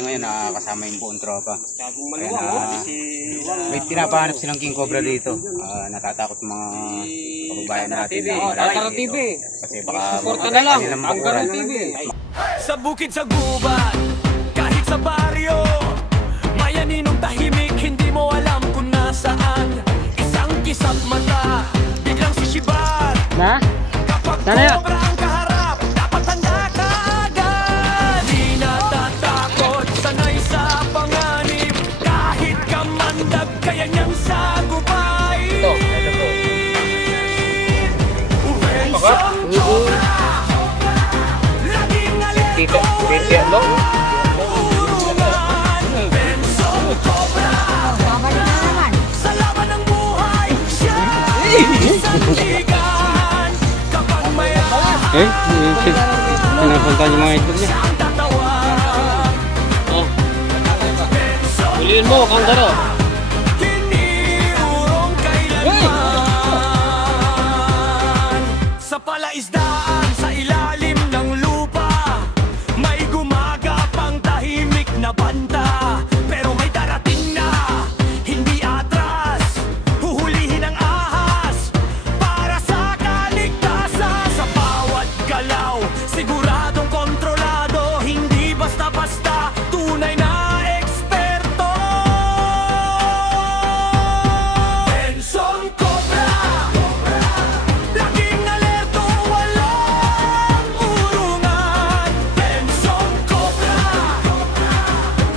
Ngayon nakakasama yung buong tropa. Bagong Kaya maluwang, may pinapahanap silang king cobra dito. Natatakot mga kababayan natin. Tara TV. Kasi baka Suporta na lang, kanilang ang makukuran. Tara TV. Sa bukid, sa gubat, kahit sa baryo, mayaninong tahimik, hindi mo alam kung nasaan. Isang kisap mata, biglang sisibat. Na? Kapag cobra ang kaharap, dapat handa ka agad. Di natatakot, sanay sa panganib, kahit kamandag, kaya niyang sagupay. Ito po. Ubensong cobra, laging alerto, Ano? urungan. Ubensong cobra, sa laban ng buhay, siya'y sandigan. Kapag may Pinapunta niyo mga itlog niya. ang tatawag, Oh. Huliin mo, Kanggaro. Hiniurong kailanman. Sa palaisdaan, sa ilalim ng lupa, may gumagapang tahimik na banta. Pero may darating na, hindi atras, huhulihin ang ahas para sa kaligtasan. Sa bawat galaw, siguradong kontrolado, hindi basta-basta, tunay na eksperto. Benson Cobra, laging alerto, walang urungan. Benson Cobra,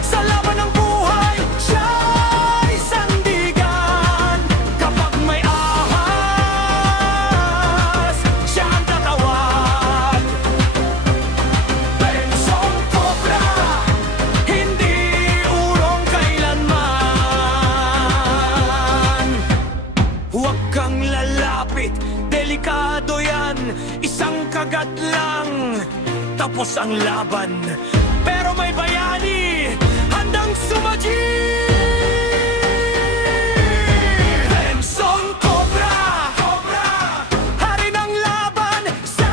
sa laban ng buhay, siya'y sandigan. Kapag may ahas, siya ang tatawag. Benson Cobra, hindi urong kailanman. Huwag kang lalapit, delikado yan. Isang kagat lang, tapos ang laban. Pero may bayani, handang sumagi. Benson Cobra, hari ng laban sa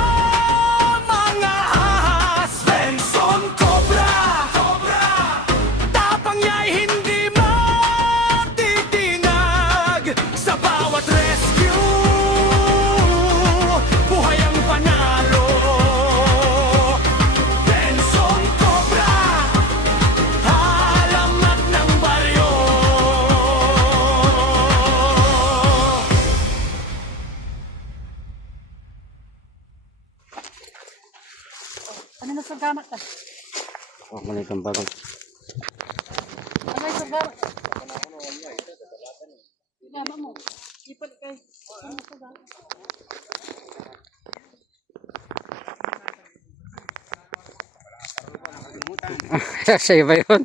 mga ahas. Benson Cobra, tapang niya'y hindi matitinag. Sa bawat rescue, buhay ang panalo. Benson Cobra, alamat ng baryo. Ano na sagamat ka? Oh, mali kang bago. Ano yung sagamat ka? Gama mo. Ipat kay. Ano sagamat? Sa'yo ba yun?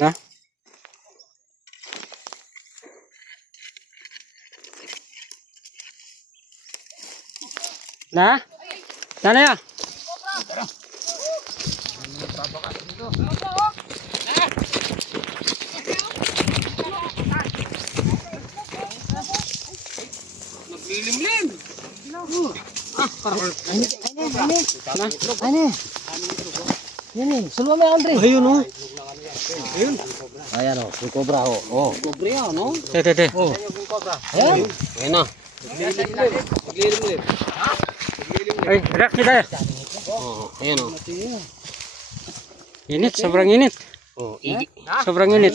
Na? Na? Sana ya? Naglilimlim. Yan eh, sulwa mo yung Andre. Ayun oh. Ayan o, yung cobra o. Oh. Kobre yan, no? Te. Oh. Ayan. Ayan na. Naglilimlim. Ay, relax kita. Oh, ayan oh. Init, sobrang init. Oh, sobrang init.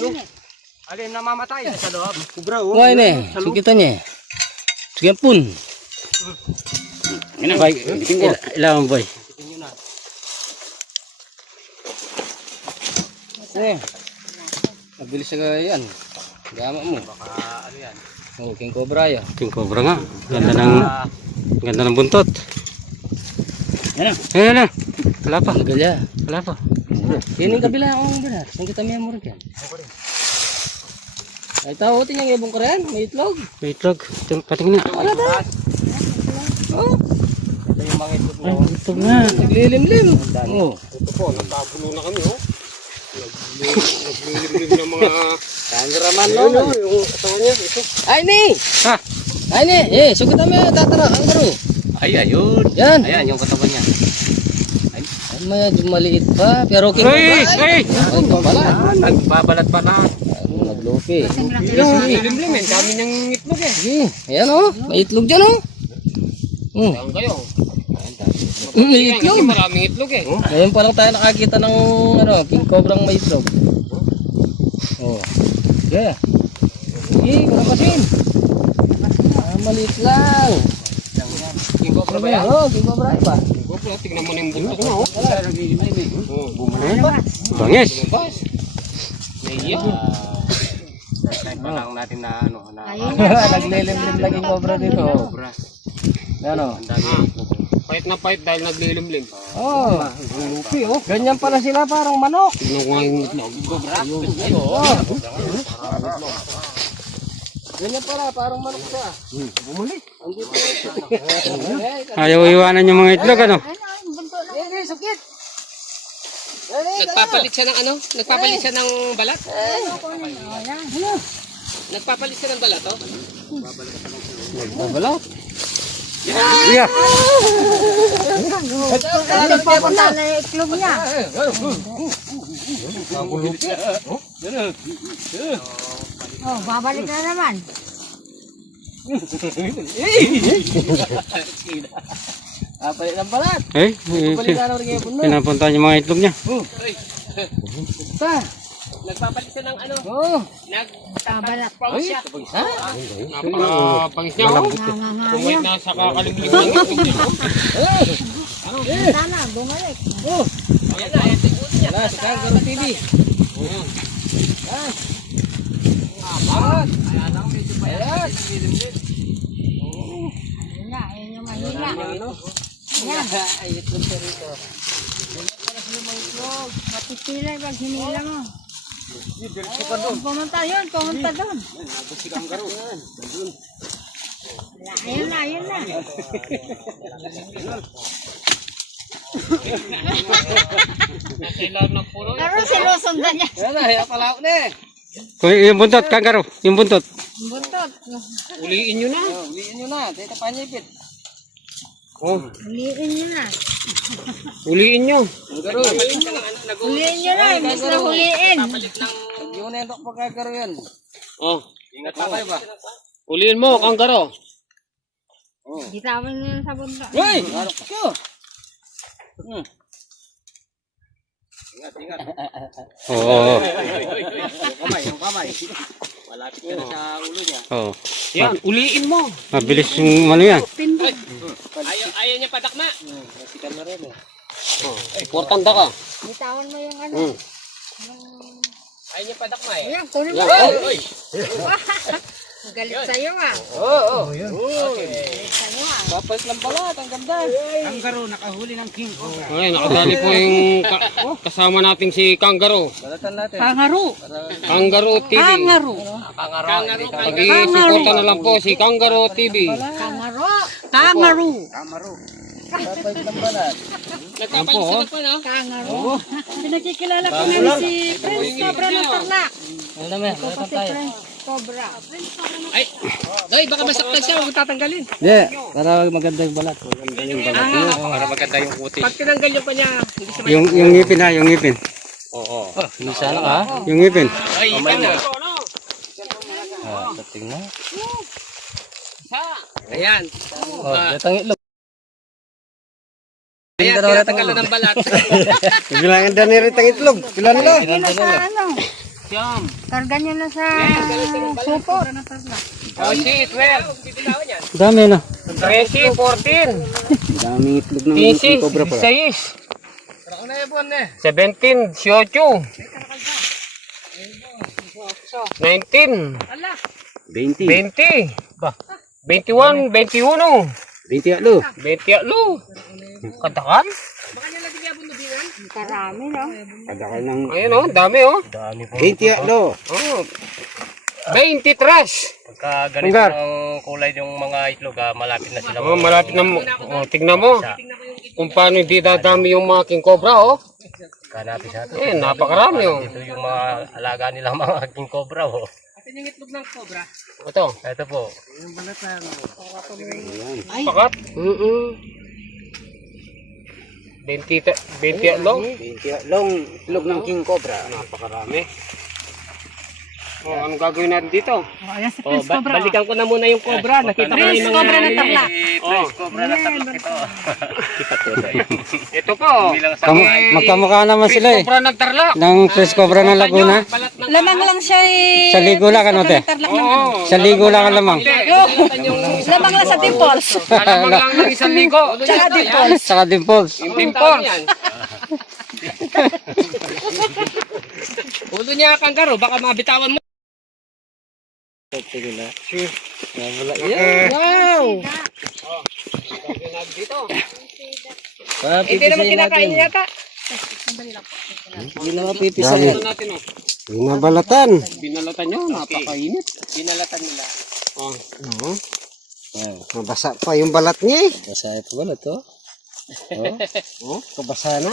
Alin namamatay sa loob? Wah ini, kita niya. Sige pun. Boy, ilang boy. Eh. Nabilis sa yan. Gama mo. Baka ano yan? Oh, king cobra ya. King cobra nga. Ganda ng buntot. Yan na. Ayan na. Wala pa. Galya. Wala pa. Ini kabila akong benar. Saan kita may amor yan? Ay tao, tingnan yung ibong korean. May itlog. May itlog. Patingin na. Wala ta. Oh. Ito yung mga itlog Ay, itlog nga. Naglilimlim. Oh. Ito po, nagtapulo na kami oh. Naglilimlim ng mga Kameraman Ayun no. oh, yung katawan niya. Ito. Ay ni. Ha? Ay ni. Eh, sugat kami tatara ang garo. Ay, ayun. Yan. Ayan, yung katawan niya. Ay, medyo maliit pa, pero king Ay! cobra. Ay! Ay, pala. Nagbabalat pa na. Naglupi. Yung lilimlim eh. Kami ng itlog eh. Sige, ayan o. May itlog dyan o. Saan kayo? May itlog. Kasi maraming itlog eh. Ngayon pa lang tayo nakakita ng ano, king cobrang may itlog. Oh. Sige. Sige, kalapasin. Maliit lang. King cobra ba yan? Oo, king cobra ba? GoPro, tignan mo na yung buntok na oh. Wala. Oh, bumalik ba? Bangis. Naiya. Try pa lang natin na ano, na Naglilimlim lang king cobra dito. cobra. Ayan o. Ang dami ng itlog. Pahit na pahit dahil naglilimlim. Oh. Lupi o. Ganyan pala sila, parang manok. Tignan ko nga yung itlog. Oo. Ganyan pala, parang manok siya. Bumalik. Andito. Ayaw iwanan yung mga itlog ano? Eh, sakit. Nagpapalit siya ng ano? Nagpapalit siya ng balat? Nagpapalit siya ng balat oh? Nagbabalot. Yeah. Nagpapunta na yung itlog niya. Oh, babalik na naman. Palit ng balat. Eh, Balik na rin kayo puno. pinapunta yung mga itlog niya. Pa. Nagpapalit siya ng ano? Oo. Babalat. Ha? Napakapangis niya oh. Kumait na sa kakalimlim ng itlog niya oh. Sana, bumalik. Ayan na, ito yung ulo niya. Wala, sa Kangaroo TV. Yan. Balat. Ayan lang, medyo Balat. Ayun na, ayun yung mahina. Yan. Ay, itlog siya rito. Mapipilay pag hinila mo. Pumunta yun, pumunta doon. Ayun na, ayun na. Nasa ilalim ng puno. Pero sinusundan niya. Yan na, yan pala ako na eh. Yung buntot, kangaroo. Yung buntot. Buntot. Uliin nyo na. Oh, uliin nyo na. Dito pa niya ipit. Oh, Huliin nyo na. uliin nyo. Huliin nyo na, imbis na huliin. Yun na yung pagkagaro yan. Oh, Ingat pa kayo ba? uliin mo, kangaroo. Gitawan nyo sa buntot. Uy! Harap ko. Ingat. Oo. Yung kamay. Malapit ka na sa ulo niya. Oo. Yan, uliin mo. Mabilis yung ano yan. Ayaw niya padakma. Masikan na rin eh. Importante ka. Gitawan mo yung ano. Ayaw niya padakma eh. Ayan, kunin mo. Galit sa'yo ah. Oo, oo. Galit sa'yo ah. Papalit ng balat. Ang ganda. Kangaroo nakahuli ng king cobra. Okay, nakadali po yung kasama natin si Kangaroo. Balatan natin. Kangaroo. Kangaroo TV. Kangaroo. Pag-i-suporta na lang po si Kangaroo TV. Kangaroo. Kangaroo. Kangaroo. Papalit ng balat. Nagpapansin pa, no? Kangaro. Pinakikilala ko na si Prince Cobra ng Tarlac. Ano naman, malatan tayo. Cobra. Ay, Doy, baka masaktan siya, huwag tatanggalin. Hindi, para maganda yung balat. Para maganda yung kuti. Pag tinanggal yung kanya, hindi siya Yung ngipin ha, yung ngipin. Oo. Hindi sana ka. Yung ngipin. Ay, ikan na. Tingnan. Ayan. Oh, datang itlog. Ayan, tinatanggal na ng balat. Bilangan na niritang itlog. Pilan na. Karga nyo na sa ano. Siyam. Karga nyo na sa supo. Oh, shit, 12. Dami na. 13, 14. Daming itlog ng 15, cobra pala. 16. 17, 18. 19, 20. 20. 21, 21. 20 atlo. 20 alo. Katakan? Karami, no? Kadakal ng Ayun oh, dami oh. 20 atlo. Oh. 23. Pagka ganito ang kulay yung mga itlog, malapit na sila. Oh, malapit na mo. Oh, tignan mo. Kung paano hindi dadami yung mga king cobra oh. Hanapin sa ito. Eh, napakarami oh. Ito yung mga alaga nila mga king cobra. Oh. Ito. Ito po. Pakat. 20 alo. 20 atlong itlog ng king cobra. Napakarami. Oh, anong gagawin natin dito? Oh, balikan ko na muna yung cobra. Nakita ko na Prince yung Cobra ng Tarlac. Oh, cobra na tatlak ito. ito po. Magkamukha naman sila eh. Cobra ng Tarlac. Ng Prince Cobra ng Laguna. Lamang lang siya Sa ligo lang ano te? Oo. Sa ligo lang ang lamang. Lamang lang sa dimples. Alamang lang ng isang ligo. Tsaka dimples. Saka dimples. Yung dimples. Ulo niya kanggaro, baka mabitawan mo. Wow! Dito. Hindi naman kinakain niya yata. Hindi na mapipisayan. Ito natin oh. Binabalatan. Binalatan nyo, napakainit. Binalatan nila. Oh. Mabasa pa yung balat niya eh. Basa ito balat to. Oh, kabasa na.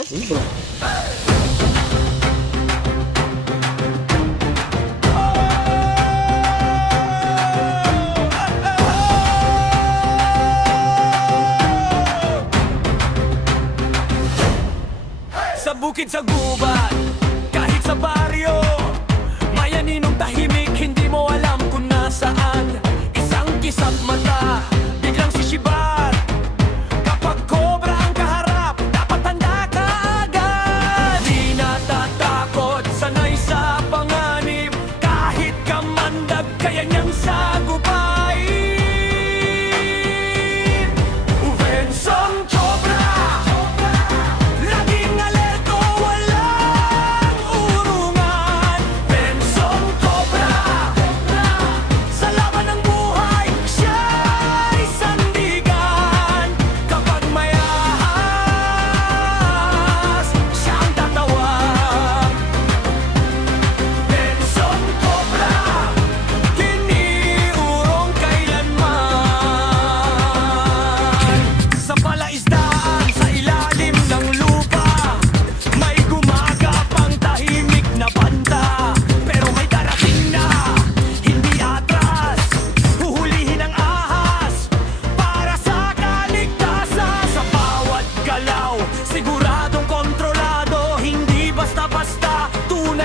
Sa bukid, sa gubat, kahit sa baryo, mayaninong tahimik, hindi mo alam kung nasaan. Isang kisap mata, biglang sisiba.